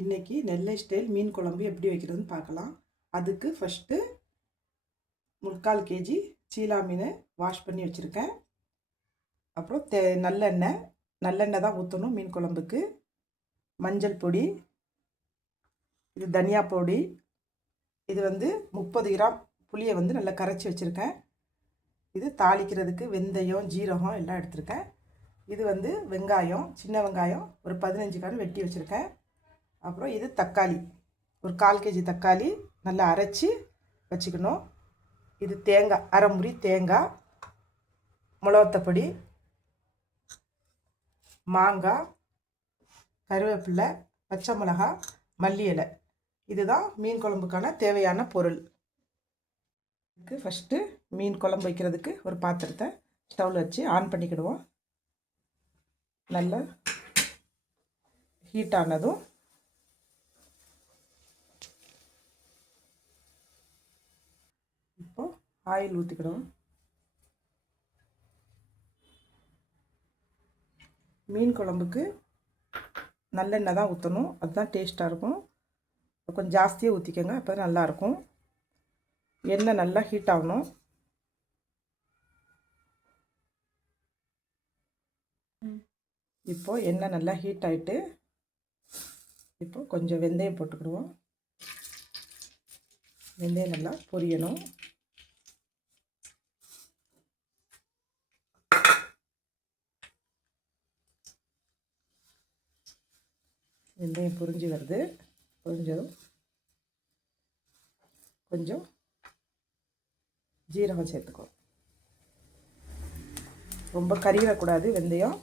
இன்றைக்கி நெல்லை ஸ்டைல் மீன் குழம்பு எப்படி வைக்கிறதுன்னு பார்க்கலாம். அதுக்கு ஃபஸ்ட்டு 3/4 கேஜி சீலா மீனை வாஷ் பண்ணி வச்சுருக்கேன். அப்புறம் நல்லெண்ணெய் தான் ஊற்றணும் மீன் குழம்புக்கு. மஞ்சள் பொடி, இது தனியா பொடி, இது 30 கிராம் புளியை நல்லா கரைச்சி வச்சுருக்கேன். இது தாளிக்கிறதுக்கு வெந்தயம், ஜீரகம் எல்லாம் எடுத்திருக்கேன். இது வெங்காயம், சின்ன வெங்காயம் ஒரு 15 கிராம் வெட்டி வச்சுருக்கேன். அப்புறம் இது தக்காளி, ஒரு 1/4 கேஜி தக்காளி நல்லா அரைச்சி வச்சுக்கணும். இது தேங்காய், அரை முறி தேங்காய், மிளகாத்தப்பொடி, மாங்காய், கருவேப்பிலை, பச்சை மிளகாய், மல்லி இலை. இதுதான் மீன் குழம்புக்கான தேவையான பொருள். இதுக்கு ஃபஸ்ட்டு மீன் குழம்பு வைக்கிறதுக்கு ஒரு பாத்திரத்தை ஸ்டவ்வில் வச்சு ஆன் பண்ணிக்கிடுவோம். நல்லா ஹீட் ஆனதும் இப்போ ஆயில் ஊற்றிக்கிடுவோம். மீன் குழம்புக்கு நல்லெண்ணெய் தான் ஊற்றணும், அதுதான் டேஸ்ட்டாக இருக்கும். கொஞ்சம் ஜாஸ்தியாக ஊற்றிக்கோங்க, அப்போ நல்லாயிருக்கும். எண்ணெய் நல்லா ஹீட் ஆகணும். இப்போது எண்ணெய் நல்லா ஹீட் ஆகிட்டு இப்போ கொஞ்சம் வெந்தயம் போட்டுக்கிடுவோம். வெந்தயம் நல்லா பொரியணும். வெந்தயம் பொரிஞ்சு வருது. பொரிஞ்சதும் கொஞ்சம் ஜீரகம் சேர்த்துக்கோ. ரொம்ப கறியிடக்கூடாது வெந்தயம்.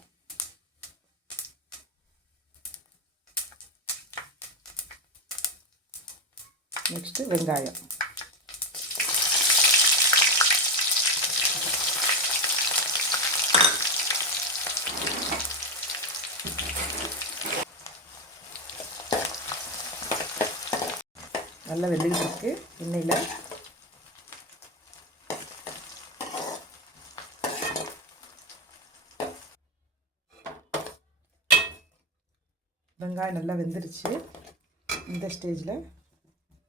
நெக்ஸ்ட்டு வெங்காயம். நல்லா வெந்துக்கிட்டு இருக்கு எண்ணெயில். வெங்காயம் நல்லா வெந்துருச்சு. இந்த ஸ்டேஜில்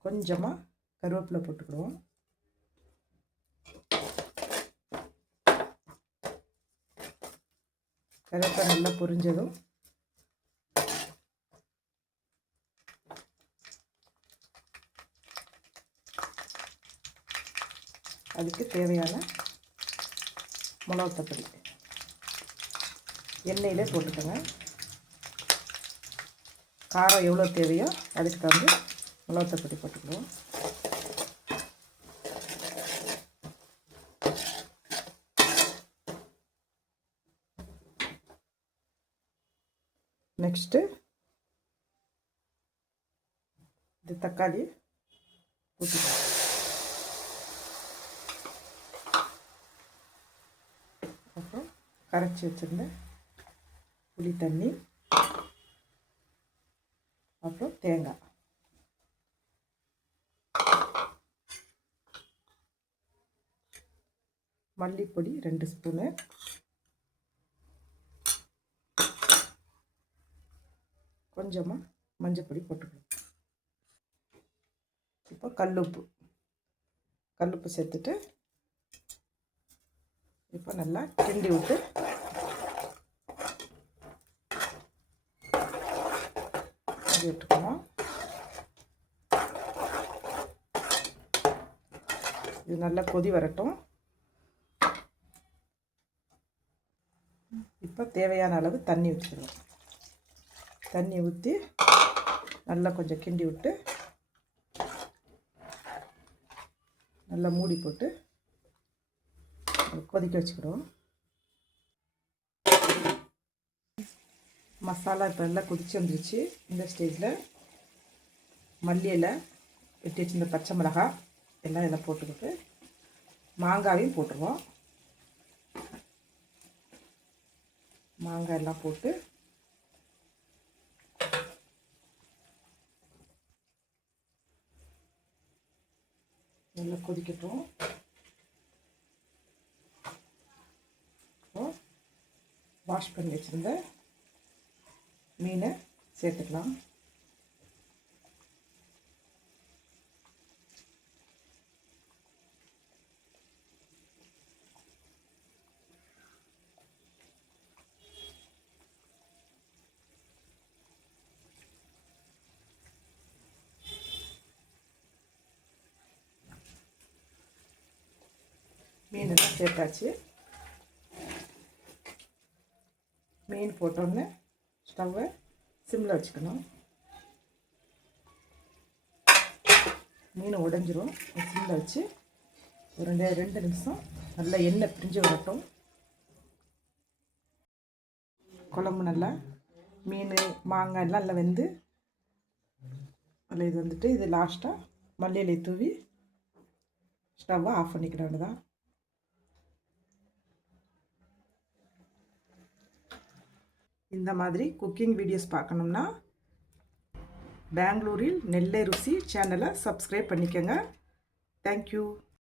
கொஞ்சமாக கருவேப்பிலை போட்டுக்கிடுவோம். கருவேப்பிலை நல்லா பொரிஞ்சதும் அதுக்கு தேவையான மிளகாத்தப்பொடி எண்ணெயிலே போட்டுக்கோங்க. காரம் எவ்வளோ தேவையோ அதுக்கு தகுந்த மிளகாத்தப்பொடி போட்டுக்கிடுவோம். நெக்ஸ்ட்டு இது தக்காளி ஊற்றிக்கலாம். அப்புறம் கரைச்சி வச்சுருந்த புளி தண்ணி, அப்புறம் தேங்காய், மல்லிப்பொடி 2 ஸ்பூனு, கொஞ்சமாக மஞ்சள் போட்டுக்கணும். இப்போ கல்லுப்பு சேர்த்துட்டு இப்போ நல்லா கிண்டி விட்டு விட்டுக்கணும். இது நல்லா கொதி வரட்டும். இப்போ தேவையான அளவு தண்ணி ஊற்றிடுவோம். தண்ணி ஊற்றி நல்லா கொஞ்சம் கிண்டி விட்டு நல்லா மூடி போட்டு கொதிக்க வச்சுக்கிடுவோம். மசாலா இப்போ எல்லாம் கொதிச்சு வந்துருச்சு. இந்த ஸ்டேஜில் மல்லி இலை, வெட்டி வச்சிருந்த பச்சை மிளகாய் எல்லாம் இதில் போட்டுக்கிட்டு மாங்காயும் போட்டுருவோம். மாங்காய் எல்லாம் போட்டு நல்லா கொதிக்கட்டும். வாஷ் பண்ணி வச்சுருந்த மீனை சேர்த்துக்கலாம். மீனெல்லாம் சேர்த்தாச்சு. மீன் போட்டோன்னே ஸ்டவ்வை சிம்மில் வச்சுக்கணும். மீன் உடைஞ்சிரும். சிம்மில் வச்சு ஒரு 2 நிமிஷம் நல்லா எண்ணெய் பிரிஞ்சு வரட்டும். குழம்பு நல்லா மீன் மாங்காய் எல்லாம் நல்லா வெந்து அதில் இது வந்துட்டு இது லாஸ்ட்டாக மல்லி இலை தூவி ஸ்டவ்வை ஆஃப் பண்ணிக்கிட வேண்டியதான். இந்த மாதிரி குக்கிங் வீடியோஸ் பார்க்கணும்னா பெங்களூரில் நெல்லை ருசி சேனலை சப்ஸ்கிரைப் பண்ணிக்கோங்க. தேங்க்யூ.